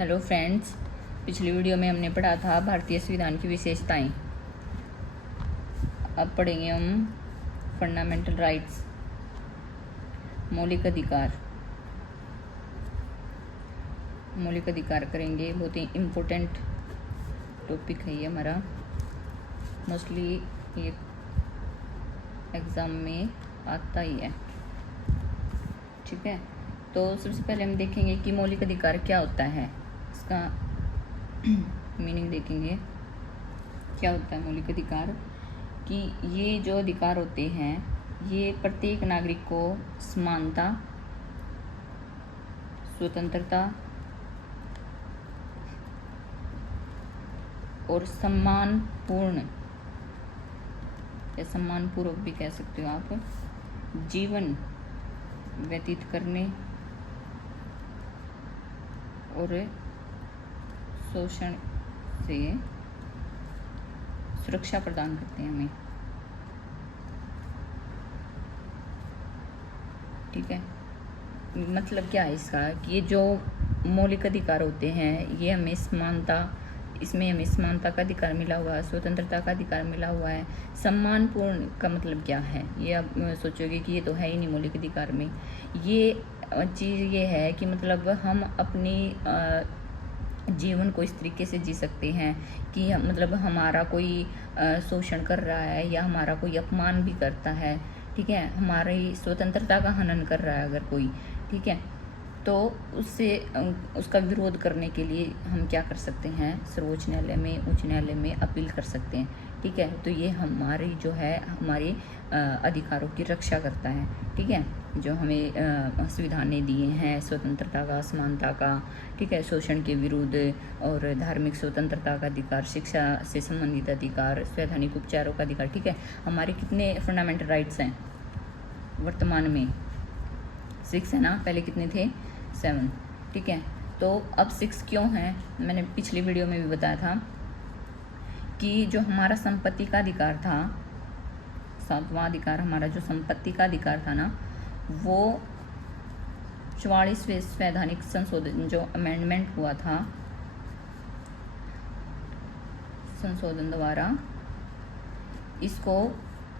Hello friends, पिछली video में हमने पढ़ा था भारतीय संविधान की विशेषताएं। अब पढ़ेंगे हम फंडामेंटल राइट्स, मौलिक अधिकार। मौलिक अधिकार करेंगे, बहुत ही इम्पोर्टेंट टॉपिक है ये हमारा। मोस्टली ये एग्ज़ाम में आता ही है, ठीक है। तो सबसे पहले हम देखेंगे कि मौलिक अधिकार क्या होता है, इसका मीनिंग देखेंगे। क्या होता है मौलिक अधिकार? कि ये जो अधिकार होते हैं ये प्रत्येक नागरिक को समानता, स्वतंत्रता और सम्मानपूर्ण या सम्मानपूर्वक भी कह सकते हो आप, जीवन व्यतीत करने और शोषण से सुरक्षा प्रदान करते हैं हमें, ठीक है। मतलब क्या है इसका कि ये जो मौलिक अधिकार होते हैं ये हमें समानता, इसमें हमें समानता का अधिकार मिला हुआ है, स्वतंत्रता का अधिकार मिला हुआ है। सम्मानपूर्ण का मतलब क्या है, ये आप सोचोगे कि ये तो है ही नहीं मौलिक अधिकार में। ये चीज़ ये है कि मतलब हम अपनी जीवन को इस तरीके से जी सकते हैं कि मतलब हमारा कोई शोषण कर रहा है या हमारा कोई अपमान भी करता है, ठीक है, हमारी स्वतंत्रता का हनन कर रहा है अगर कोई, ठीक है, तो उससे उसका विरोध करने के लिए हम क्या कर सकते हैं, सर्वोच्च न्यायालय में, उच्च न्यायालय में अपील कर सकते हैं, ठीक है। तो ये हमारी जो है हमारे अधिकारों की रक्षा करता है, ठीक है। जो हमें संविधान दिए हैं स्वतंत्रता का, समानता का, ठीक है, शोषण के विरुद्ध और धार्मिक स्वतंत्रता का अधिकार, शिक्षा से संबंधित अधिकार, वैधानिक उपचारों का अधिकार, ठीक है। हमारे कितने फंडामेंटल राइट्स हैं वर्तमान में? 6 है ना, पहले कितने थे? 7, ठीक है। तो अब 6 क्यों हैं? मैंने पिछली वीडियो में भी बताया था कि जो हमारा संपत्ति का अधिकार था, 7वां अधिकार हमारा जो संपत्ति का अधिकार था ना, वो 44वें वैधानिक संशोधन जो अमेंडमेंट हुआ था, संशोधन द्वारा इसको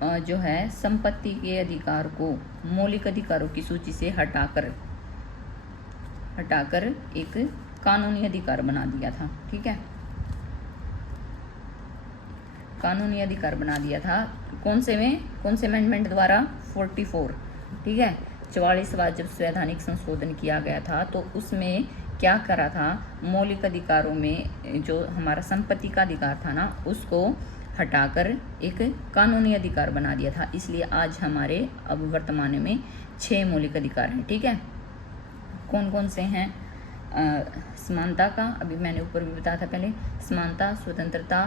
जो है संपत्ति के अधिकार को मौलिक अधिकारों की सूची से हटाकर एक कानूनी अधिकार बना दिया था, ठीक है। कानूनी अधिकार बना दिया था कौन से अमेंडमेंट द्वारा? 44, ठीक है। 44वां जब संवैधानिक संशोधन किया गया था तो उसमें क्या करा था, मौलिक अधिकारों में जो हमारा संपत्ति का अधिकार था ना, उसको हटाकर एक कानूनी अधिकार बना दिया था। इसलिए आज हमारे अब वर्तमान में 6 मौलिक अधिकार हैं, ठीक है। कौन कौन से हैं? समानता का, अभी मैंने ऊपर भी बताया था पहले, समानता, स्वतंत्रता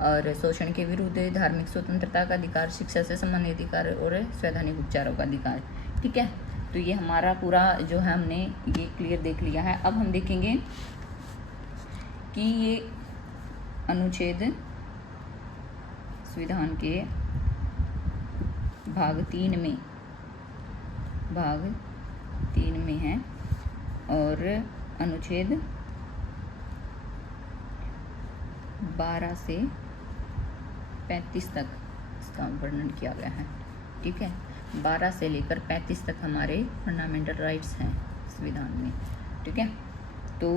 और शोषण के विरुद्ध, धार्मिक स्वतंत्रता का अधिकार, शिक्षा से संबंधित अधिकार और वैधानिक उपचारों का अधिकार, ठीक है। तो ये हमारा पूरा जो है हमने ये क्लियर देख लिया है। अब हम देखेंगे कि ये अनुच्छेद संविधान के भाग 3 में है और अनुच्छेद 12 से 35 तक इसका वर्णन किया गया है, ठीक है। 12 से लेकर 35 तक हमारे फंडामेंटल राइट्स हैं संविधान में, ठीक है। तो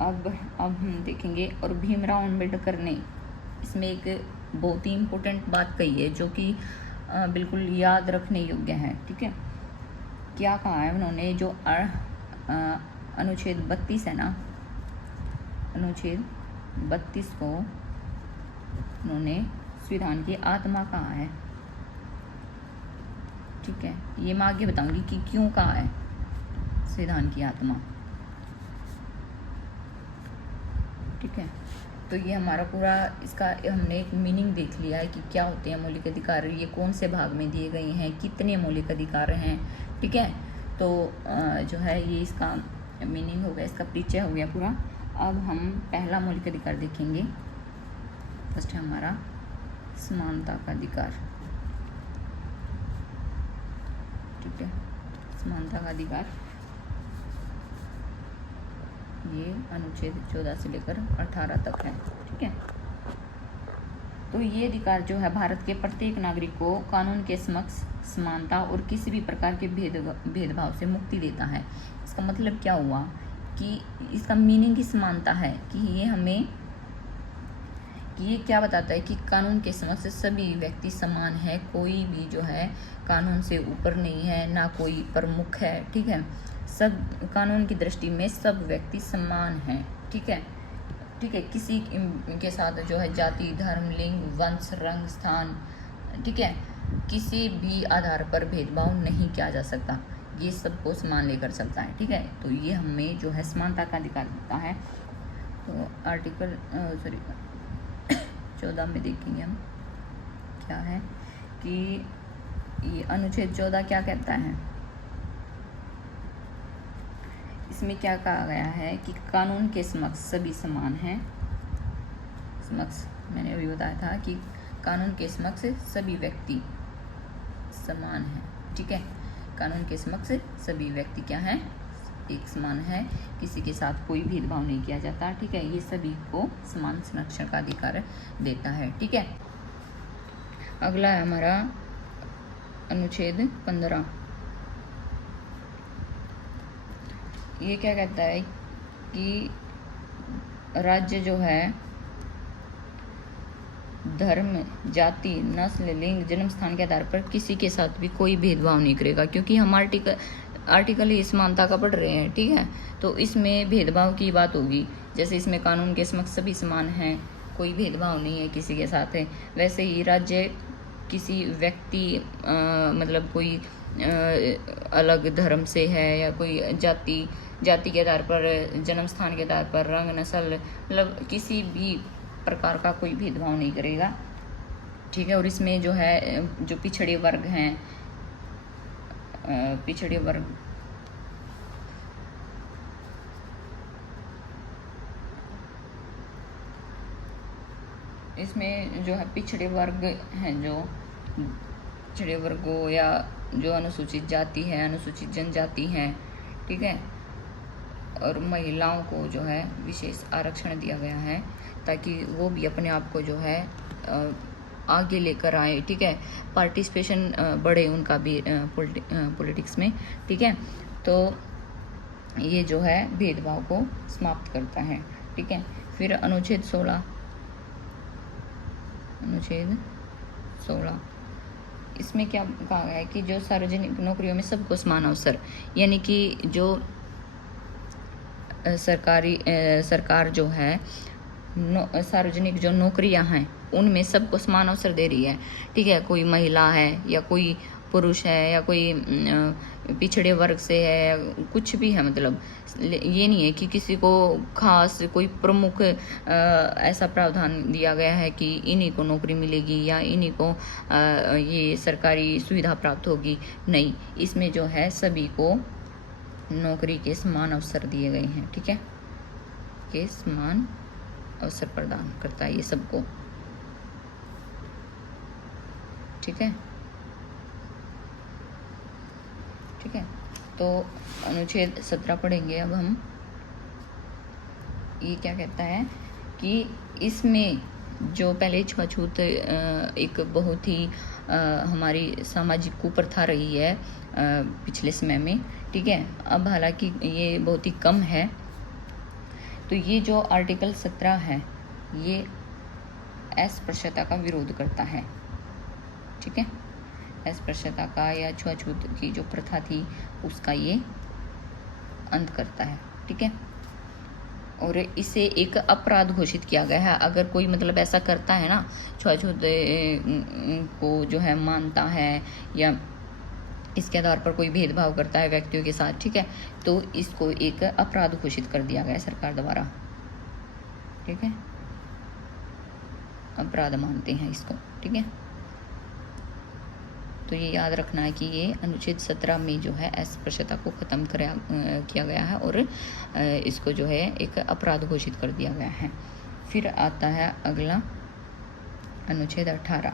अब हम देखेंगे, और भीमराव अम्बेडकर ने इसमें एक बहुत ही इम्पोर्टेंट बात कही है जो कि बिल्कुल याद रखने योग्य है, ठीक है। क्या कहा है उन्होंने? जो अनुच्छेद 32 है ना, अनुच्छेद 32 को उन्होंने संविधान की आत्मा कहा है, ठीक है। ये मैं आगे बताऊंगी कि क्यों कहा है संविधान की आत्मा, ठीक है। तो ये हमारा पूरा इसका हमने एक मीनिंग देख लिया है कि क्या होते हैं मौलिक अधिकार, ये कौन से भाग में दिए गए हैं, कितने मौलिक अधिकार हैं, ठीक है। तो जो है ये इसका मीनिंग हो गया, इसका परिचय हो गया पूरा। अब हम पहला मौलिक अधिकार देखेंगे। फर्स्ट है हमारा समानता का अधिकार, ठीक है। समानता का अधिकार ये अनुच्छेद 14 से लेकर 18 तक है। ठीक है, तो ये अधिकार जो है भारत के प्रत्येक नागरिक को कानून के समक्ष समानता और किसी भी प्रकार के भेदभाव से मुक्ति देता है। इसका मतलब क्या हुआ कि इसका मीनिंग ही समानता है कि ये क्या बताता है कि कानून के समक्ष सभी व्यक्ति समान है, कोई भी जो है कानून से ऊपर नहीं है, ना कोई प्रमुख है। ठीक है, सब कानून की दृष्टि में सब व्यक्ति समान हैं। ठीक है, किसी के साथ जो है जाति, धर्म, लिंग, वंश, रंग, स्थान, ठीक है, किसी भी आधार पर भेदभाव नहीं किया जा सकता, ये सबको समान लेकर चलता है। ठीक है, तो ये हमें जो है समानता का अधिकार देता है। तो आर्टिकल 14 में देखेंगे हम क्या है कि ये अनुच्छेद 14 क्या कहता है। इसमें क्या कहा गया है कि कानून के समक्ष सभी समान हैं। समक्ष मैंने अभी बताया था कि कानून के समक्ष सभी व्यक्ति समान हैं। ठीक है, कानून के समक्ष सभी व्यक्ति क्या हैं, एक समान है, किसी के साथ कोई भेदभाव नहीं किया जाता। ठीक है, ये सभी को समान संरक्षण का अधिकार देता है। ठीक है, अगला है हमारा अनुच्छेद 15। ये क्या कहता है कि राज्य जो है धर्म, जाति, नस्ल, लिंग, जन्म स्थान के आधार पर किसी के साथ भी कोई भेदभाव नहीं करेगा, क्योंकि हम आर्टिकल ही समानता का पढ़ रहे हैं। ठीक है, तो इसमें भेदभाव की बात होगी। जैसे इसमें कानून के समक्ष सभी समान हैं, कोई भेदभाव नहीं है किसी के साथ है, वैसे ही राज्य किसी व्यक्ति मतलब कोई अलग धर्म से है या कोई जाति के आधार पर, जन्म स्थान के आधार पर, रंग, नस्ल, मतलब किसी भी प्रकार का कोई भेदभाव नहीं करेगा। ठीक है, और इसमें जो है जो पिछड़े वर्ग हैं, पिछड़े वर्ग इसमें जो है पिछड़े वर्ग हैं, जो पिछड़े वर्गों या जो अनुसूचित जाति है, अनुसूचित जनजाति हैं। ठीक है, और महिलाओं को जो है विशेष आरक्षण दिया गया है ताकि वो भी अपने आप को जो है आगे लेकर आए। ठीक है, पार्टिसिपेशन बढ़े उनका भी पॉलिटिक्स में। ठीक है, तो ये जो है भेदभाव को समाप्त करता है। ठीक है, फिर अनुच्छेद 16 इसमें क्या कहा गया है कि जो सार्वजनिक नौकरियों में सबको समान अवसर, यानी कि जो सरकार जो है सार्वजनिक जो नौकरियां हैं उनमें सबको समान अवसर दे रही है। ठीक है, कोई महिला है या कोई पुरुष है या कोई पिछड़े वर्ग से है, कुछ भी है, मतलब ये नहीं है कि किसी को खास कोई प्रमुख ऐसा प्रावधान दिया गया है कि इन्हीं को नौकरी मिलेगी या इन्हीं को ये सरकारी सुविधा प्राप्त होगी। नहीं, इसमें जो है सभी को नौकरी के समान अवसर दिए गए हैं। ठीक है, के समान अवसर प्रदान करता है ये सबको। ठीक है, तो अनुच्छेद 17 पढ़ेंगे अब हम। ये क्या कहता है कि इसमें जो पहले छुआछूत एक बहुत ही हमारी सामाजिक कुप्रथा रही है पिछले समय में। ठीक है, अब हालांकि ये बहुत ही कम है। तो ये जो आर्टिकल 17 है ये अस्पृश्यता का विरोध करता है। ठीक है, अस्पृश्यता का या छुआछूत की जो प्रथा थी उसका ये अंत करता है। ठीक है, और इसे एक अपराध घोषित किया गया है। अगर कोई मतलब ऐसा करता है ना, छुआछूत को जो है मानता है या इसके आधार पर कोई भेदभाव करता है व्यक्तियों के साथ, ठीक है, तो इसको एक अपराध घोषित कर दिया गया सरकार द्वारा। ठीक है, अपराध मानते हैं इसको। ठीक है, तो ये याद रखना है कि ये अनुच्छेद 17 में जो है अस्पृश्यता को ख़त्म किया गया है और इसको जो है एक अपराध घोषित कर दिया गया है। फिर आता है अगला अनुच्छेद 18।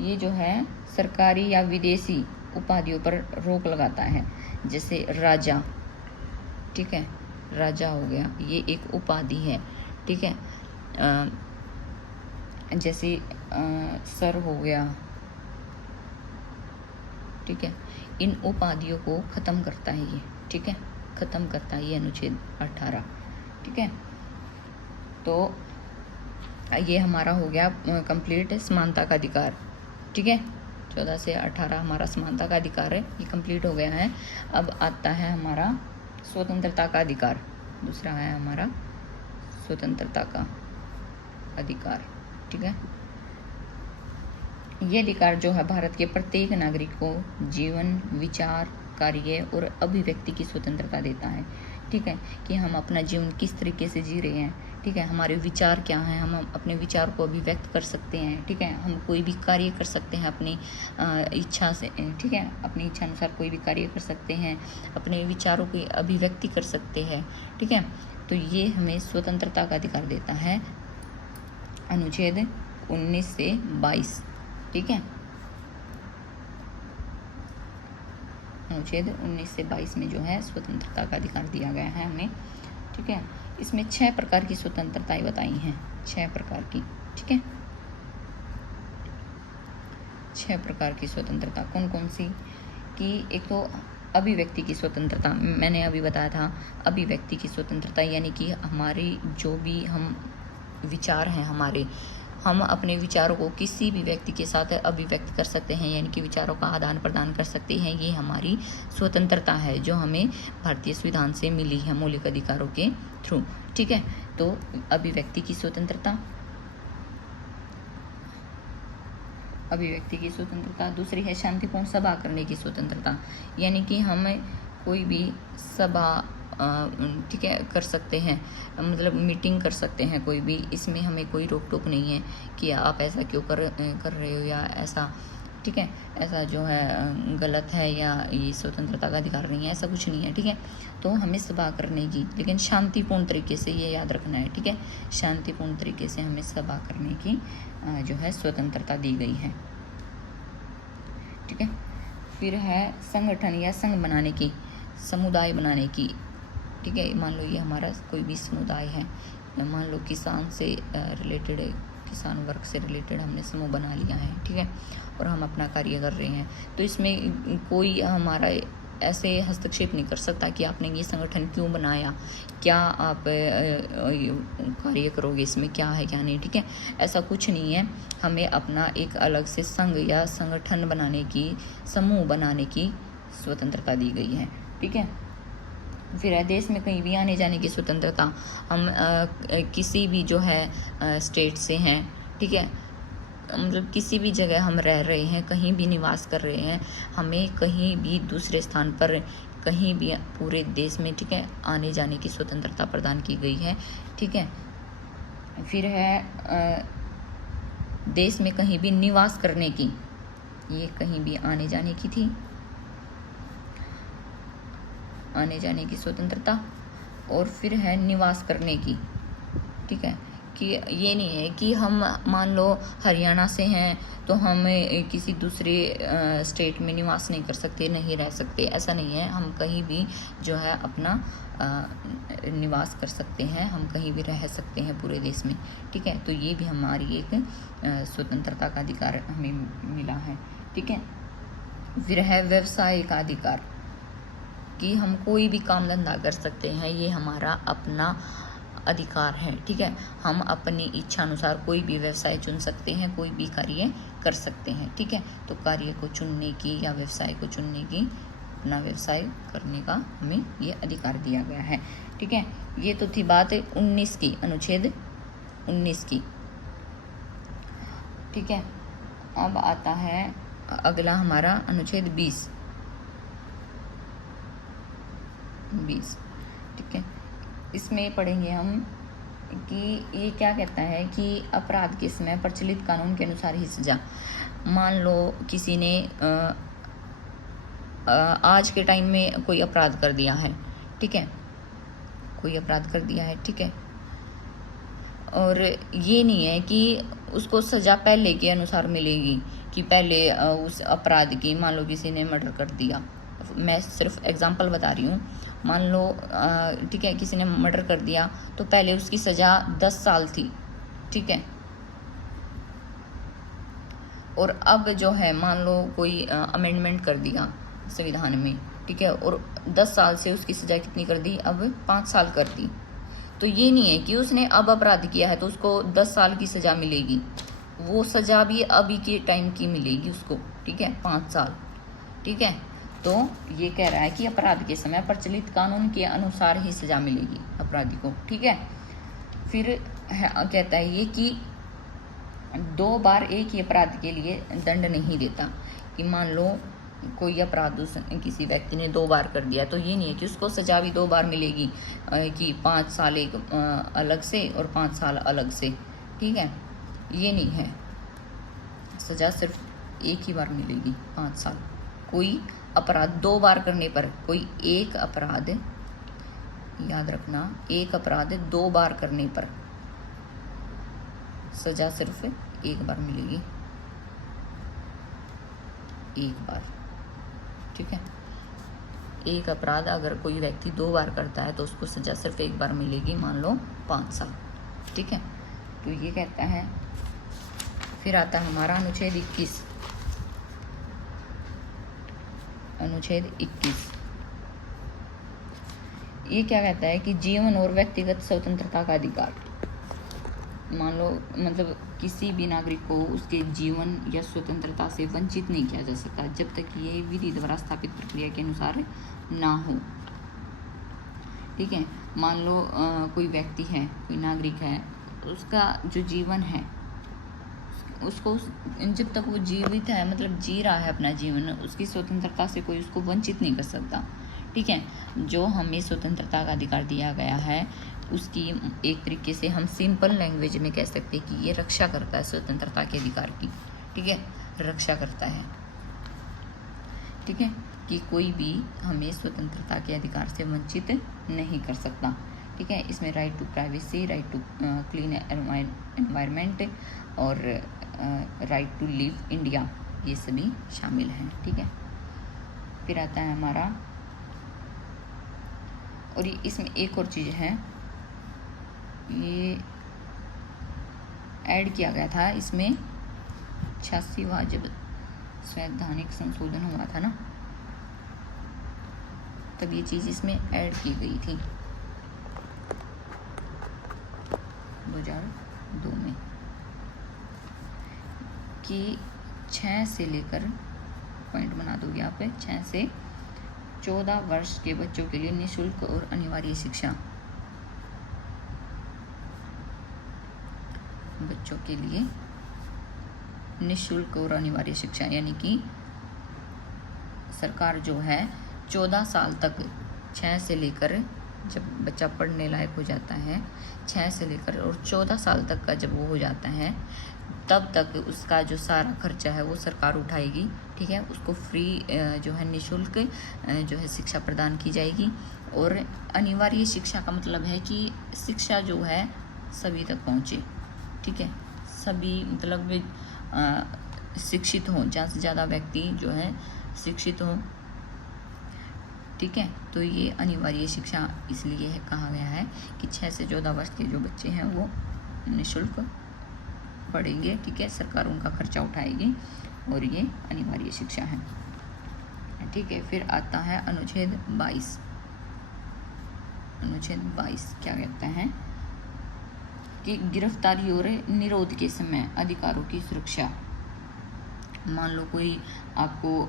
ये जो है सरकारी या विदेशी उपाधियों पर रोक लगाता है, जैसे राजा। ठीक है, राजा हो गया, ये एक उपाधि है, ठीक है। जैसे सर हो गया, ठीक है। इन उपाधियों को ख़त्म करता है ये, ठीक है, ख़त्म करता है ये अनुच्छेद 18, ठीक है। तो ये हमारा हो गया कंप्लीट समानता का अधिकार, ठीक है। 14 से 18 हमारा समानता का अधिकार है, ये कंप्लीट हो गया है। अब आता है हमारा स्वतंत्रता का अधिकार, दूसरा है हमारा स्वतंत्रता का अधिकार, ठीक है। ये अधिकार जो है भारत के प्रत्येक नागरिक को जीवन, विचार, कार्य और अभिव्यक्ति की स्वतंत्रता देता है, ठीक है। कि हम अपना जीवन किस तरीके से जी रहे हैं, ठीक है, हमारे विचार क्या हैं, हम अपने विचार को अभिव्यक्त कर सकते हैं, ठीक है। हम कोई भी कार्य कर सकते हैं अपनी इच्छा से, ठीक है, अपनी इच्छा अनुसार कोई भी कार्य कर सकते हैं, अपने विचारों की अभिव्यक्ति कर सकते हैं, ठीक है। तो ये हमें स्वतंत्रता का अधिकार देता है अनुच्छेद 19 से 22, ठीक है। अनुच्छेद 19 से 22 में जो है स्वतंत्रता का अधिकार दिया गया है हमें, ठीक है। इसमें 6 प्रकार की स्वतंत्रताएं बताई हैं, 6 प्रकार की, ठीक है। 6 प्रकार की स्वतंत्रता कौन कौन सी? कि एक तो अभिव्यक्ति की स्वतंत्रता, मैंने अभी बताया था, अभिव्यक्ति की स्वतंत्रता यानी कि हमारी जो भी हम विचार हैं हमारे, हम अपने विचारों को किसी भी व्यक्ति के साथ अभिव्यक्त कर सकते हैं, यानी कि विचारों का आदान प्रदान कर सकते हैं। ये हमारी स्वतंत्रता है जो हमें भारतीय संविधान से मिली है मौलिक अधिकारों के थ्रू, ठीक है। तो अभिव्यक्ति की स्वतंत्रता, अभिव्यक्ति की स्वतंत्रता। दूसरी है शांतिपूर्ण सभा करने की स्वतंत्रता, यानी कि हम कोई भी सभा, ठीक है, कर सकते हैं, मतलब मीटिंग कर सकते हैं कोई भी, इसमें हमें कोई रोक टोक नहीं है कि आप ऐसा क्यों कर रहे हो या ऐसा, ठीक है, ऐसा जो है गलत है या ये स्वतंत्रता का अधिकार नहीं है, ऐसा कुछ नहीं है, ठीक है। तो हमें सभा करने की, लेकिन शांतिपूर्ण तरीके से, ये याद रखना है, ठीक है, शांतिपूर्ण तरीके से हमें सभा करने की जो है स्वतंत्रता दी गई है, ठीक है। फिर है संगठन या संघ बनाने की, समुदाय बनाने की, ठीक है। मान लो ये हमारा कोई भी समुदाय है, मान लो किसान से रिलेटेड, किसान वर्ग से रिलेटेड हमने समूह बना लिया है, ठीक है, और हम अपना कार्य कर रहे हैं, तो इसमें कोई हमारा ऐसे हस्तक्षेप नहीं कर सकता कि आपने ये संगठन क्यों बनाया, क्या आप कार्य करोगे, इसमें क्या है क्या नहीं, ठीक है, ऐसा कुछ नहीं है। हमें अपना एक अलग से संघ या संगठन बनाने की, समूह बनाने की स्वतंत्रता दी गई है, ठीक है। फिर है देश में कहीं भी आने जाने की स्वतंत्रता, हम किसी भी जो है स्टेट से हैं, ठीक है, मतलब किसी भी जगह हम रह रहे हैं, कहीं भी निवास कर रहे हैं, हमें कहीं भी दूसरे स्थान पर, कहीं भी पूरे देश में, ठीक है, आने जाने की स्वतंत्रता प्रदान की गई है, ठीक है। फिर है देश में कहीं भी निवास करने की, ये कहीं भी आने जाने की थी, आने जाने की स्वतंत्रता। और फिर है निवास करने की, ठीक है, कि ये नहीं है कि हम मान लो हरियाणा से हैं तो हम किसी दूसरे स्टेट में निवास नहीं कर सकते, नहीं रह सकते, ऐसा नहीं है। हम कहीं भी जो है अपना निवास कर सकते हैं, हम कहीं भी रह सकते हैं पूरे देश में, ठीक है। तो ये भी हमारी एक स्वतंत्रता का अधिकार हमें मिला है, ठीक है। फिर है व्यवसाय का अधिकार, कि हम कोई भी काम धंधा कर सकते हैं, ये हमारा अपना अधिकार है, ठीक है। हम अपनी इच्छा अनुसार कोई भी व्यवसाय चुन सकते हैं, कोई भी कार्य कर सकते हैं, ठीक है। तो कार्य को चुनने की या व्यवसाय को चुनने की, अपना व्यवसाय करने का हमें ये अधिकार दिया गया है, ठीक है। ये तो थी बात 19 की, अनुच्छेद 19 की, ठीक है। अब आता है अगला हमारा अनुच्छेद 20, ठीक है। इसमें पढ़ेंगे हम कि ये क्या कहता है कि अपराध के समय प्रचलित कानून के अनुसार ही सजा। मान लो किसी ने आज के टाइम में कोई अपराध कर दिया है, ठीक है, कोई अपराध कर दिया है, ठीक है, और ये नहीं है कि उसको सजा पहले के अनुसार मिलेगी, कि पहले उस अपराध की, मान लो किसी ने मर्डर कर दिया, मैं सिर्फ एग्जांपल बता रही हूँ। मान लो ठीक है, किसी ने मर्डर कर दिया तो पहले उसकी सज़ा 10 साल थी, ठीक है, और अब जो है मान लो कोई अमेंडमेंट कर दिया संविधान में, ठीक है, और 10 साल से उसकी सज़ा कितनी कर दी, अब 5 साल कर दी। तो ये नहीं है कि उसने अब अपराध किया है तो उसको 10 साल की सज़ा मिलेगी, वो सज़ा भी अभी के टाइम की मिलेगी उसको, ठीक है, 5 साल, ठीक है। तो ये कह रहा है कि अपराध के समय प्रचलित कानून के अनुसार ही सज़ा मिलेगी अपराधी को, ठीक है। फिर कहता है ये कि 2 बार एक ही अपराध के लिए दंड नहीं देता, कि मान लो कोई अपराध किसी व्यक्ति ने 2 बार कर दिया तो ये नहीं है कि उसको सज़ा भी 2 बार मिलेगी, कि 5 साल एक अलग से और 5 साल अलग से, ठीक है, ये नहीं है। सज़ा सिर्फ एक ही बार मिलेगी, 5 साल। कोई अपराध 2 बार करने पर, कोई एक अपराध, याद रखना, एक अपराध 2 बार करने पर सज़ा सिर्फ एक बार मिलेगी, एक बार, ठीक है। एक अपराध अगर कोई व्यक्ति 2 बार करता है तो उसको सज़ा सिर्फ एक बार मिलेगी, मान लो 5 साल, ठीक है। तो ये कहता है। फिर आता है हमारा अनुच्छेद 21। अनुच्छेद 21 ये क्या कहता है कि जीवन और व्यक्तिगत स्वतंत्रता का अधिकार। मान लो मतलब किसी भी नागरिक को उसके जीवन या स्वतंत्रता से वंचित नहीं किया जा सकता जब तक ये विधि द्वारा स्थापित प्रक्रिया के अनुसार ना हो, ठीक है। मान लो कोई व्यक्ति है, कोई नागरिक है, उसका जो जीवन है उसको जब तक वो जीवित है, मतलब जी रहा है अपना जीवन, उसकी स्वतंत्रता से कोई उसको वंचित नहीं कर सकता, ठीक है। जो हमें स्वतंत्रता का अधिकार दिया गया है उसकी एक तरीके से हम सिंपल लैंग्वेज में कह सकते हैं कि ये रक्षा करता है स्वतंत्रता के अधिकार की, ठीक है, रक्षा करता है, ठीक है, कि कोई भी हमें स्वतंत्रता के अधिकार से वंचित नहीं कर सकता, ठीक है। इसमें right to privacy, right to clean environment और राइट टू लिव इंडिया, ये सभी शामिल हैं, ठीक है। फिर आता है हमारा, और ये इसमें एक और चीज़ है, ये ऐड किया गया था इसमें 86वां जब संवैधानिक संशोधन हुआ था ना, तब ये चीज़ इसमें ऐड की गई थी 2002 में, कि 6 से लेकर, पॉइंट बना दोगे आप, 6 से 14 वर्ष के बच्चों के लिए निःशुल्क और अनिवार्य शिक्षा, बच्चों के लिए निःशुल्क और अनिवार्य शिक्षा, यानी कि सरकार जो है 14 साल तक, 6 से लेकर, जब बच्चा पढ़ने लायक हो जाता है, 6 से लेकर और 14 साल तक का जब वो हो जाता है, तब तक उसका जो सारा खर्चा है वो सरकार उठाएगी, ठीक है। उसको फ्री जो है निःशुल्क जो है शिक्षा प्रदान की जाएगी। और अनिवार्य शिक्षा का मतलब है कि शिक्षा जो है सभी तक पहुँचे, ठीक है, सभी मतलब शिक्षित हों, ज़्यादा से ज़्यादा व्यक्ति जो है शिक्षित हों, ठीक है। तो ये अनिवार्य शिक्षा इसलिए है कहा गया है कि 6 से 14 वर्ष के जो बच्चे हैं वो निःशुल्क पढ़ेंगे, ठीक है, सरकार उनका खर्चा उठाएगी, और ये अनिवार्य शिक्षा है, ठीक है। फिर आता है अनुच्छेद 22। अनुच्छेद 22 क्या कहता है कि गिरफ्तारी और निरोध के समय अधिकारों की सुरक्षा। मान लो कोई आपको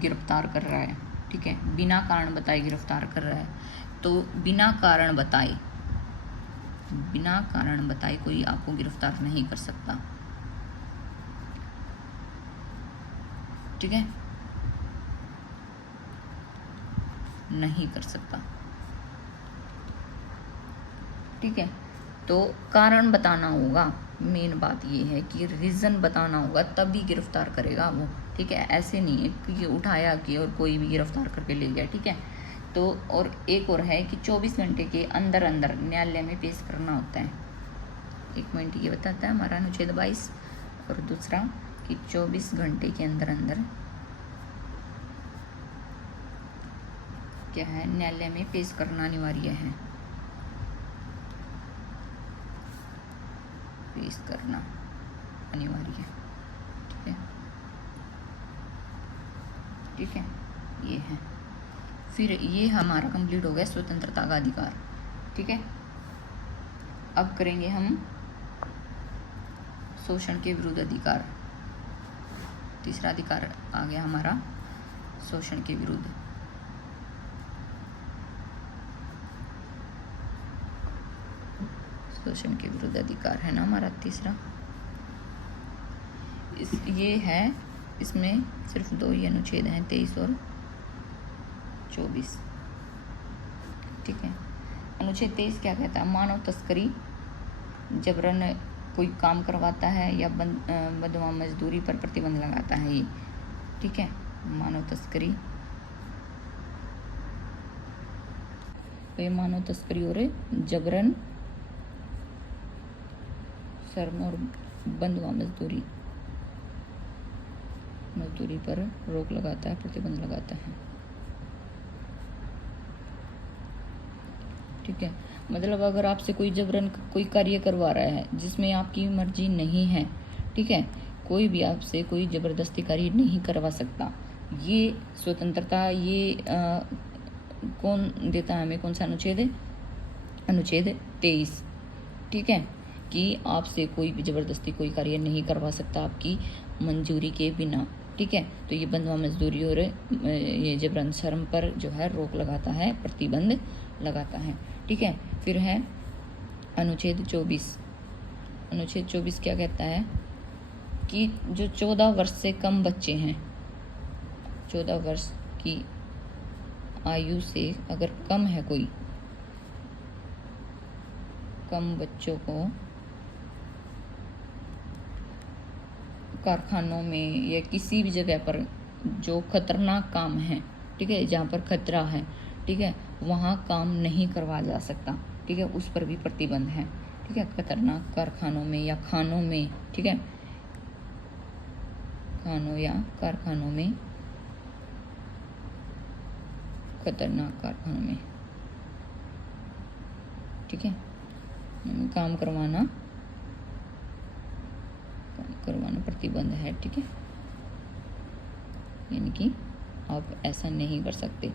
गिरफ्तार कर रहा है, ठीक है, बिना कारण बताए गिरफ्तार कर रहा है, तो बिना कारण बताए कोई आपको गिरफ्तार नहीं कर सकता, ठीक है, नहीं कर सकता, ठीक है। तो कारण बताना होगा, मेन बात ये है कि रीज़न बताना होगा, तभी गिरफ्तार करेगा वो, ठीक है। ऐसे नहीं है कि उठाया कि और कोई भी गिरफ्तार करके ले गया, ठीक है। तो और एक और है कि 24 घंटे के अंदर अंदर न्यायालय में पेश करना होता है। एक पॉइंट ये बताता है हमारा अनुच्छेद 22, और दूसरा कि 24 घंटे के अंदर अंदर क्या है, न्यायालय में पेश करना अनिवार्य है, पेश करना अनिवार्य है। ठीक है, ठीक है, ये है। फिर ये हमारा कंप्लीट हो गया स्वतंत्रता का अधिकार। ठीक है, अब करेंगे हम शोषण के विरुद्ध अधिकार। तीसरा अधिकार आ गया हमारा शोषण के विरुद्ध। शोषण के विरुद्ध अधिकार है ना हमारा तीसरा। ये है, इसमें सिर्फ 2 ही अनुच्छेद हैं, 23 और 24। ठीक है, अनुच्छेद 23 क्या कहता है, मानव तस्करी, जबरन कोई काम करवाता है या बंधुआ मजदूरी पर प्रतिबंध लगाता है ये। ठीक है, मानव तस्करी, तो ये मानव तस्करी और जबरन श्रम और बंधुआ मजदूरी पर रोक लगाता है, प्रतिबंध लगाता है। ठीक है, मतलब अगर आपसे कोई जबरन कोई कार्य करवा रहा है जिसमें आपकी मर्जी नहीं है, ठीक है, कोई भी आपसे कोई जबरदस्ती कार्य नहीं करवा सकता। ये स्वतंत्रता ये कौन देता है हमें, कौन सा अनुच्छेद है, अनुच्छेद 23। ठीक है, कि आपसे कोई भी जबरदस्ती कोई कार्य नहीं करवा सकता आपकी मंजूरी के बिना। ठीक है, तो ये बंधुआ मजदूरी और ये जबरन श्रम पर जो है रोक लगाता है, प्रतिबंध लगाता है। ठीक है, फिर है अनुच्छेद 24। अनुच्छेद 24 क्या कहता है कि जो 14 वर्ष से कम बच्चे हैं, 14 वर्ष की आयु से अगर कम है कोई, कम बच्चों को कारखानों में या किसी भी जगह पर जो खतरनाक काम है, ठीक है, जहाँ पर खतरा है, ठीक है, वहाँ काम नहीं करवाया जा सकता। ठीक है, उस पर भी प्रतिबंध है। ठीक है, खतरनाक कारखानों में या खानों में, ठीक है, खानों या कारखानों में, खतरनाक कारखानों में, ठीक है, काम करवाना प्रतिबंध है। ठीक है, यानी कि आप ऐसा नहीं कर सकते।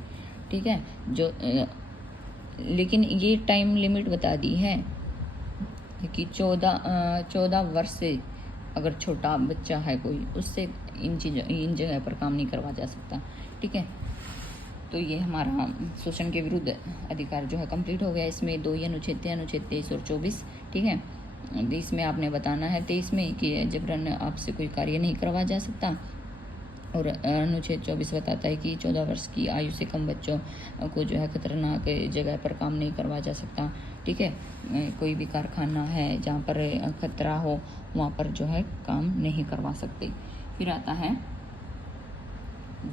ठीक है, जो लेकिन ये टाइम लिमिट बता दी है कि 14 वर्ष से अगर छोटा बच्चा है कोई, उससे इन जगह पर काम नहीं करवा जा सकता। ठीक है, तो ये हमारा शोषण के विरुद्ध अधिकार जो है कंप्लीट हो गया। इसमें 2 ही अनुच्छेद थे, अनुच्छेद 23 और 24। ठीक है, इसमें आपने बताना है 23 में कि जबरन आपसे कोई कार्य नहीं करवाया जा सकता, और अनुच्छेद 24 बताता है कि 14 वर्ष की आयु से कम बच्चों को जो है खतरनाक जगह पर काम नहीं करवाया जा सकता। ठीक है, कोई भी कारखाना है जहाँ पर खतरा हो वहाँ पर जो है काम नहीं करवा सकते। फिर आता है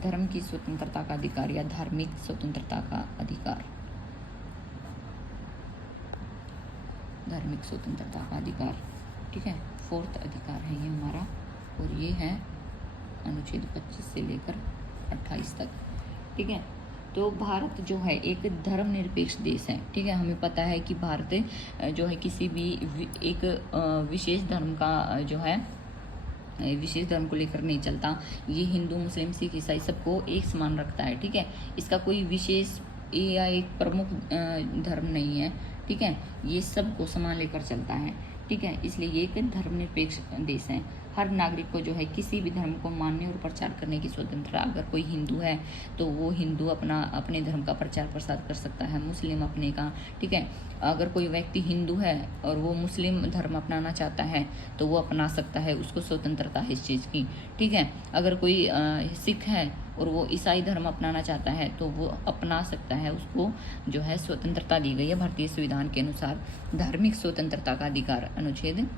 धर्म की स्वतंत्रता का अधिकार या धार्मिक स्वतंत्रता का अधिकार। धार्मिक स्वतंत्रता का अधिकार, ठीक है, 4th अधिकार है ये हमारा, और ये है अनुच्छेद 25 से लेकर 28 तक। ठीक है, तो भारत जो है एक धर्मनिरपेक्ष देश है। ठीक है, हमें पता है कि भारत जो है किसी भी एक विशेष धर्म का जो है विशेष धर्म को लेकर नहीं चलता। ये हिंदू, मुस्लिम, सिख, ईसाई सबको एक समान रखता है। ठीक है, इसका कोई विशेष या एक प्रमुख धर्म नहीं है। ठीक है, ये सबको समान लेकर चलता है। ठीक है, इसलिए ये एक धर्मनिरपेक्ष देश है। हर नागरिक को जो है किसी भी धर्म को मानने और प्रचार करने की स्वतंत्रता। अगर कोई हिंदू है तो वो हिंदू अपने धर्म का प्रचार प्रसार कर सकता है, मुस्लिम अपने का। ठीक है, अगर कोई व्यक्ति हिंदू है और वो मुस्लिम धर्म अपनाना चाहता है तो वो अपना सकता है, उसको स्वतंत्रता है इस चीज़ की। ठीक है, अगर कोई सिख है और वो ईसाई धर्म अपनाना चाहता है तो वो अपना सकता है, उसको जो है स्वतंत्रता दी गई है भारतीय संविधान के अनुसार। धार्मिक स्वतंत्रता का अधिकार अनुच्छेद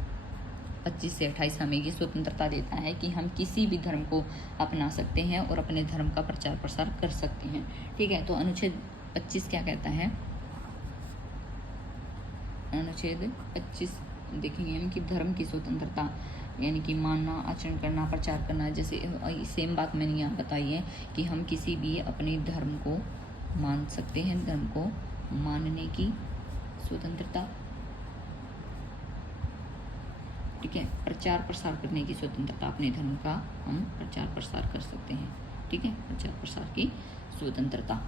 25 से 28 हमें ये स्वतंत्रता देता है कि हम किसी भी धर्म को अपना सकते हैं और अपने धर्म का प्रचार प्रसार कर सकते हैं। ठीक है, तो अनुच्छेद 25 क्या कहता है, अनुच्छेद 25 देखेंगे हम कि धर्म की स्वतंत्रता, यानी कि मानना, आचरण करना, प्रचार करना। जैसे सेम बात मैंने यहाँ बताई है कि हम किसी भी अपने धर्म को मान सकते हैं, धर्म को मानने की स्वतंत्रता, ठीक है। प्रचार प्रसार करने की स्वतंत्रता, अपने धर्म का हम प्रचार प्रसार कर सकते हैं, ठीक है, प्रचार प्रसार की स्वतंत्रता,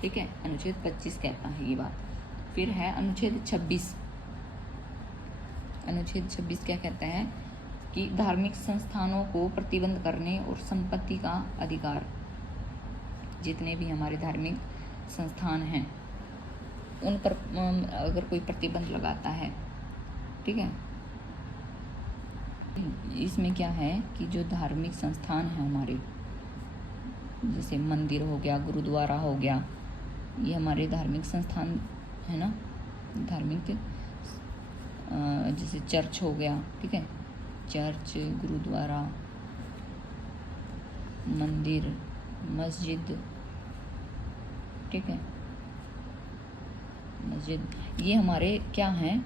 ठीक है। अनुच्छेद 25 कहता है ये बात। फिर है अनुच्छेद 26। अनुच्छेद 26 क्या कहता है कि धार्मिक संस्थानों को प्रतिबंध करने और संपत्ति का अधिकार, जितने भी हमारे धार्मिक संस्थान हैं उन पर अगर कोई प्रतिबंध लगाता है, ठीक है, इसमें क्या है कि जो धार्मिक संस्थान हैं हमारे, जैसे मंदिर हो गया, गुरुद्वारा हो गया, ये हमारे धार्मिक संस्थान है ना, धार्मिक जैसे चर्च हो गया, ठीक है, चर्च, गुरुद्वारा, मंदिर, मस्जिद, ठीक है, मस्जिद, ये हमारे क्या हैं,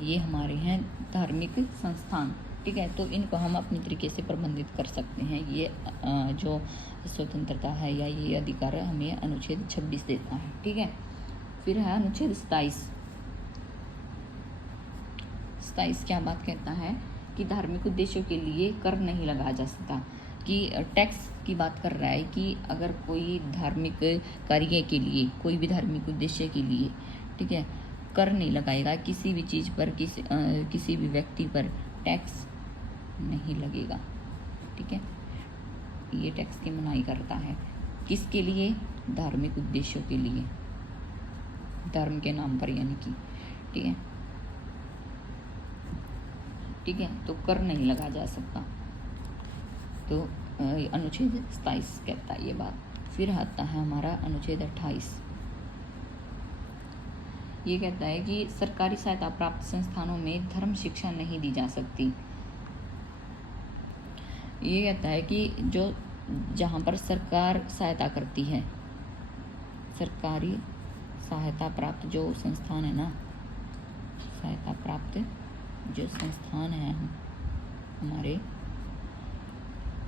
ये हमारे हैं धार्मिक संस्थान, ठीक है। तो इनको हम अपनी तरीके से प्रबंधित कर सकते हैं। ये जो स्वतंत्रता है या ये अधिकार हमें अनुच्छेद 26 देता है, ठीक है। फिर है अनुच्छेद 27। क्या बात कहता है कि धार्मिक उद्देश्यों के लिए कर नहीं लगाया जा सकता, कि टैक्स की बात कर रहा है कि अगर कोई धार्मिक कार्य के लिए, कोई भी धार्मिक उद्देश्य के लिए, ठीक है, कर नहीं लगाएगा, किसी भी चीज़ पर, किसी भी व्यक्ति पर टैक्स नहीं लगेगा, ठीक है। ये टैक्स की मनाही करता है, किसके लिए, धार्मिक उद्देश्यों के लिए, धर्म के नाम पर यानी कि, ठीक है, ठीक है, तो कर नहीं लगा जा सकता। तो अनुच्छेद 27 कहता है ये बात। फिर आता है हमारा अनुच्छेद 28। ये कहता है कि सरकारी सहायता प्राप्त संस्थानों में धर्म शिक्षा नहीं दी जा सकती। ये कहता है कि जो जहाँ पर सरकार सहायता करती है, सरकारी सहायता प्राप्त जो संस्थान है ना, सहायता प्राप्त जो संस्थान है हमारे,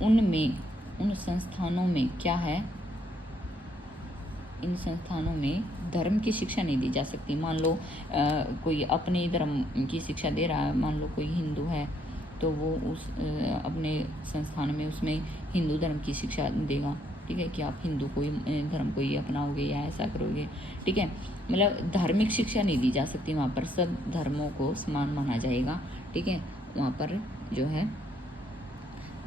उनमें, उन संस्थानों में क्या है, इन संस्थानों में धर्म की शिक्षा नहीं दी जा सकती। मान लो कोई अपने धर्म की शिक्षा दे रहा है, मान लो कोई हिंदू है तो वो उस अपने संस्थान में उसमें हिंदू धर्म की शिक्षा देगा, ठीक है, कि आप हिंदू कोई धर्म को ही अपनाओगे या ऐसा करोगे, ठीक है। मतलब धार्मिक शिक्षा नहीं दी जा सकती वहाँ पर, सब धर्मों को समान माना जाएगा, ठीक है। वहाँ पर जो है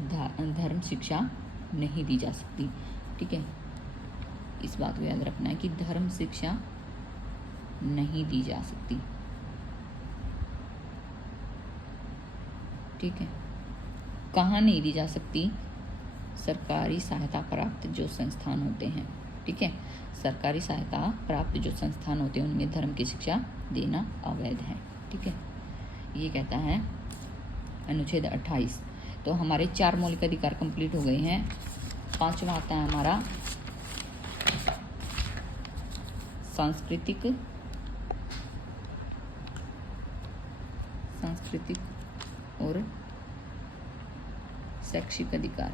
धर्म शिक्षा नहीं दी जा सकती, ठीक है। इस बात को याद रखना है कि धर्म शिक्षा नहीं दी जा सकती, ठीक है। कहाँ नहीं दी जा सकती, सरकारी सहायता प्राप्त जो संस्थान होते हैं, ठीक है, सरकारी सहायता प्राप्त जो संस्थान होते हैं उनमें धर्म की शिक्षा देना अवैध है, ठीक है। ये कहता है अनुच्छेद 28। तो हमारे 4 मौलिक अधिकार कंप्लीट हो गए हैं। 5वां आता है हमारा सांस्कृतिक और शैक्षिक अधिकार,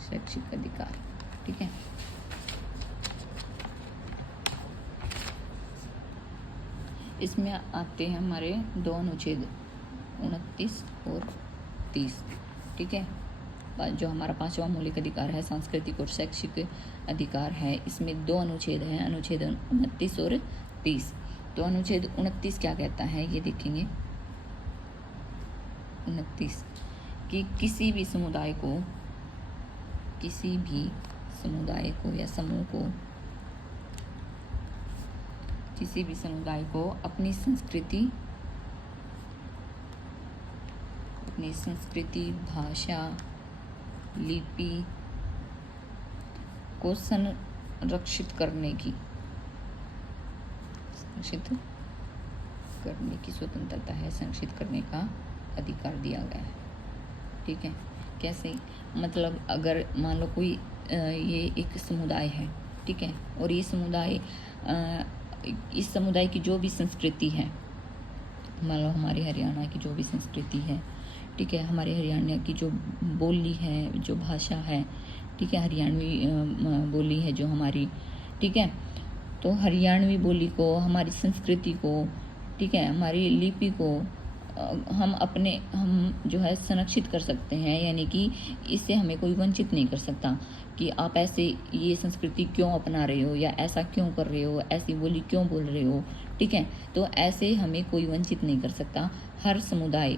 शैक्षिक अधिकार, ठीक है। इसमें आते हैं हमारे 2 अनुच्छेद 29 और 30, ठीक है। जो हमारा 5वां मौलिक अधिकार है सांस्कृतिक और शैक्षिक अधिकार है, इसमें 2 अनुच्छेद हैं, अनुच्छेद 29 और 30। तो अनुच्छेद 29 क्या कहता है ये देखेंगे। 29 कि किसी भी समुदाय या समूह को, किसी भी समुदाय को अपनी संस्कृति, भाषा, लिपि को संरक्षित करने की स्वतंत्रता है, संरक्षित करने का अधिकार दिया गया है, ठीक है। कैसे, मतलब अगर मान लो कोई ये एक समुदाय है, ठीक है, और ये समुदाय, इस समुदाय की जो भी संस्कृति है, मान लो हमारे हरियाणा की जो भी संस्कृति है, ठीक है, हमारे हरियाणा की जो बोली है, जो भाषा है, ठीक है, हरियाणवी बोली है जो हमारी, ठीक है। तो हरियाणवी बोली को, हमारी संस्कृति को, ठीक है, हमारी लिपि को हम जो है संरक्षित कर सकते हैं, यानी कि इससे हमें कोई वंचित नहीं कर सकता कि आप ऐसे ये संस्कृति क्यों अपना रहे हो, या ऐसा क्यों कर रहे हो, ऐसी बोली क्यों बोल रहे हो, ठीक है। तो ऐसे हमें कोई वंचित नहीं कर सकता। हर समुदाय,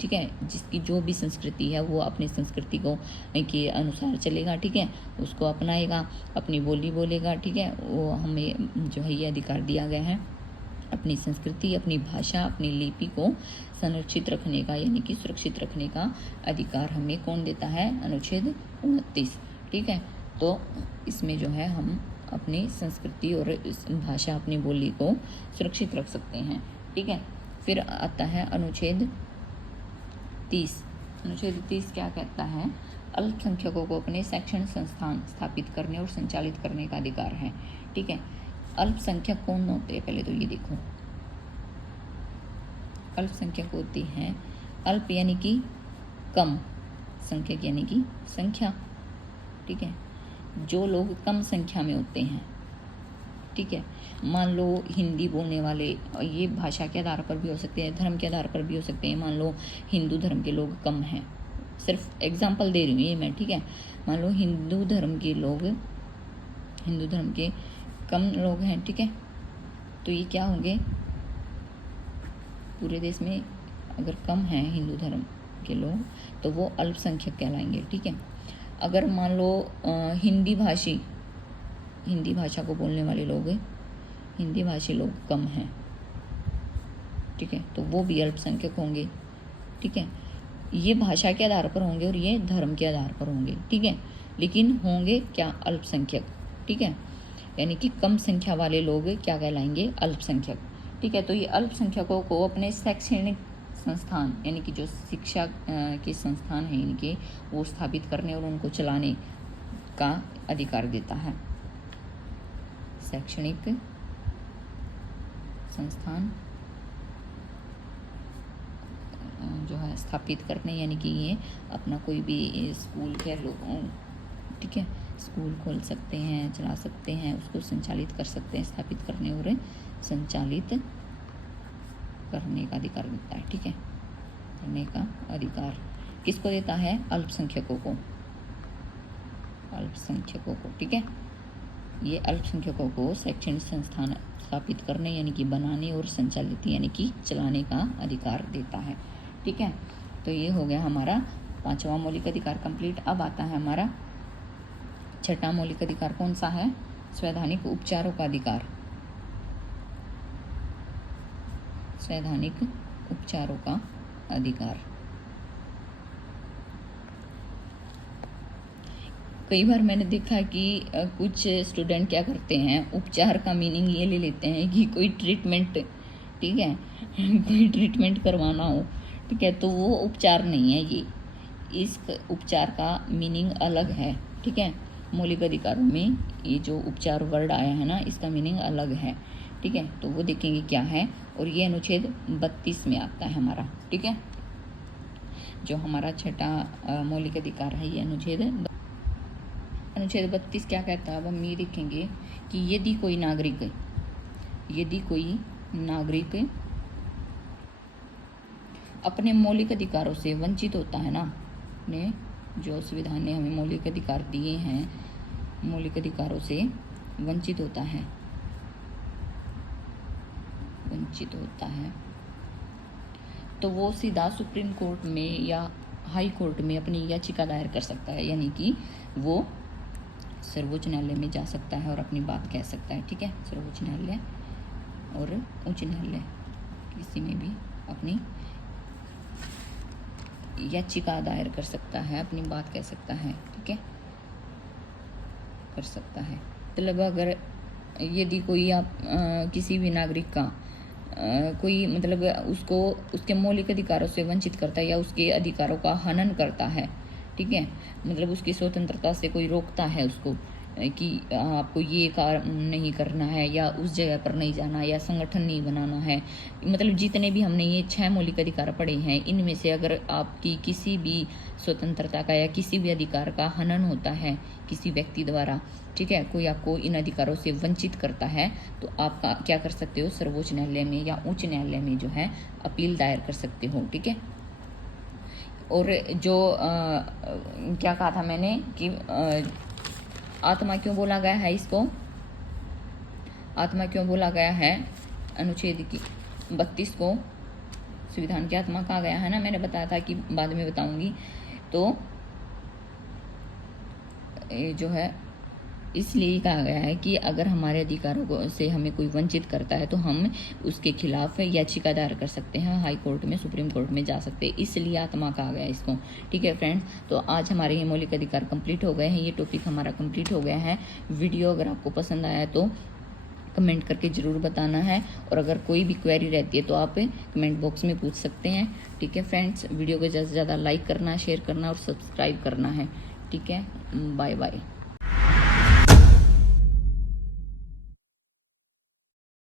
ठीक है, जिसकी जो भी संस्कृति है वो अपनी संस्कृति को के अनुसार चलेगा, ठीक है, उसको अपनाएगा, अपनी बोली बोलेगा, ठीक है। वो हमें जो है ये अधिकार दिया गया है अपनी संस्कृति, अपनी भाषा, अपनी लिपि को संरक्षित रखने का, यानी कि सुरक्षित रखने का अधिकार हमें कौन देता है? अनुच्छेद 29, ठीक है। तो इसमें जो है हम अपनी संस्कृति और भाषा, अपनी बोली को सुरक्षित रख सकते हैं, ठीक है। फिर आता है अनुच्छेद 30। अनुच्छेद 30 क्या कहता है? अल्पसंख्यकों को अपने शैक्षणिक संस्थान स्थापित करने और संचालित करने का अधिकार है, ठीक है। अल्पसंख्यक कौन होते हैं? पहले तो ये देखो, अल्पसंख्यक होती हैं, अल्प यानी कि कम, संख्यक यानी कि संख्या, ठीक है, जो लोग कम संख्या में होते हैं, ठीक है। मान लो हिंदी बोलने वाले, ये भाषा के आधार पर भी हो सकते हैं, धर्म के आधार पर भी हो सकते हैं। मान लो हिंदू धर्म के लोग कम हैं, सिर्फ एग्जाम्पल दे रही हूँ ये मैं, ठीक है। मान लो हिंदू धर्म के कम लोग हैं, ठीक है, तो ये क्या होंगे? पूरे देश में अगर कम हैं हिंदू धर्म के लोग तो वो अल्पसंख्यक कहलाएंगे, ठीक है। अगर मान लो हिंदी भाषा को बोलने वाले लोग, हिंदी भाषी लोग कम हैं, ठीक है, तो वो भी अल्पसंख्यक होंगे, ठीक है। ये भाषा के आधार पर होंगे और ये धर्म के आधार पर होंगे, ठीक है, लेकिन होंगे क्या? अल्पसंख्यक, ठीक है। यानी कि कम संख्या वाले लोग क्या कहलाएंगे? अल्पसंख्यक, ठीक है। तो ये अल्पसंख्यकों को अपने शैक्षणिक संस्थान, यानी कि जो शिक्षा के संस्थान हैं इनके, वो स्थापित करने और उनको चलाने का अधिकार देता है। शैक्षणिक संस्थान जो है स्थापित करने, यानी कि ये अपना कोई भी स्कूल के लोग, ठीक है, स्कूल खोल सकते हैं, चला सकते हैं, उसको संचालित कर सकते हैं, स्थापित करने और संचालित करने का अधिकार देता है, ठीक है। करने का अधिकार किसको देता है? अल्पसंख्यकों को, ठीक है। ये अल्पसंख्यकों को शैक्षणिक संस्थान स्थापित करने, यानी कि बनाने, और संचालित यानी कि चलाने का अधिकार देता है, ठीक है। तो ये हो गया हमारा 5वां मौलिक अधिकार कंप्लीट। अब आता है हमारा 6वां मौलिक अधिकार, कौन सा है? संवैधानिक उपचारों का अधिकार। संवैधानिक उपचारों का अधिकार। कई बार मैंने देखा कि कुछ स्टूडेंट क्या करते हैं, उपचार का मीनिंग ये ले लेते हैं कि कोई ट्रीटमेंट, ठीक है, कोई ट्रीटमेंट करवाना हो, ठीक है, तो वो उपचार नहीं है। ये इस उपचार का मीनिंग अलग है, ठीक है। मौलिक अधिकारों में ये जो उपचार वर्ड आया है ना, इसका मीनिंग अलग है, ठीक है। तो वो देखेंगे क्या है, और ये अनुच्छेद 32 में आता है हमारा, ठीक है। जो हमारा 6वां मौलिक अधिकार है, ये अनुच्छेद 32 क्या कहता है? अब हम ये देखेंगे कि यदि कोई नागरिक अपने मौलिक अधिकारों से वंचित होता है ना, ने जो संविधान ने हमें मौलिक अधिकार दिए हैं, मौलिक अधिकारों से वंचित होता है, तो वो सीधा सुप्रीम कोर्ट में या हाई कोर्ट में अपनी याचिका दायर कर सकता है, यानी कि वो सर्वोच्च न्यायालय में जा सकता है और अपनी बात कह सकता है, ठीक है। सर्वोच्च न्यायालय और उच्च न्यायालय किसी में भी अपनी याचिका दायर कर सकता है, अपनी बात कह सकता है, ठीक है, कर सकता है। मतलब अगर यदि कोई आप किसी भी नागरिक का कोई मतलब उसको उसके मौलिक अधिकारों से वंचित करता है या उसके अधिकारों का हनन करता है, ठीक है, मतलब उसकी स्वतंत्रता से कोई रोकता है उसको, कि आपको ये काम नहीं करना है या उस जगह पर नहीं जाना या संगठन नहीं बनाना है। मतलब जितने भी हमने ये 6 मौलिक अधिकार पढ़े हैं, इनमें से अगर आपकी किसी भी स्वतंत्रता का या किसी भी अधिकार का हनन होता है किसी व्यक्ति द्वारा, ठीक है, कोई आपको इन अधिकारों से वंचित करता है, तो आप क्या कर सकते हो, सर्वोच्च न्यायालय में या उच्च न्यायालय में जो है अपील दायर कर सकते हो, ठीक है। और जो क्या कहा था मैंने कि आत्मा क्यों बोला गया है, इसको आत्मा क्यों बोला गया है, अनुच्छेद की 32 को संविधान की आत्मा कहा गया है ना, मैंने बताया था कि बाद में बताऊंगी। तो ये जो है इसलिए कहा गया है कि अगर हमारे अधिकारों को से हमें कोई वंचित करता है तो हम उसके खिलाफ याचिका दायर कर सकते हैं, हाई कोर्ट में, सुप्रीम कोर्ट में जा सकते हैं, इसलिए आत्मा कहा गया है इसको, ठीक है फ्रेंड्स। तो आज हमारे ये मौलिक अधिकार कंप्लीट हो गए हैं, ये टॉपिक हमारा कंप्लीट हो गया है। वीडियो अगर आपको पसंद आया तो कमेंट करके ज़रूर बताना है, और अगर कोई भी क्वेरी रहती है तो आप कमेंट बॉक्स में पूछ सकते हैं, ठीक है फ्रेंड्स। वीडियो को ज़्यादा से ज़्यादा लाइक करना, शेयर करना और सब्सक्राइब करना है, ठीक है। Bye bye.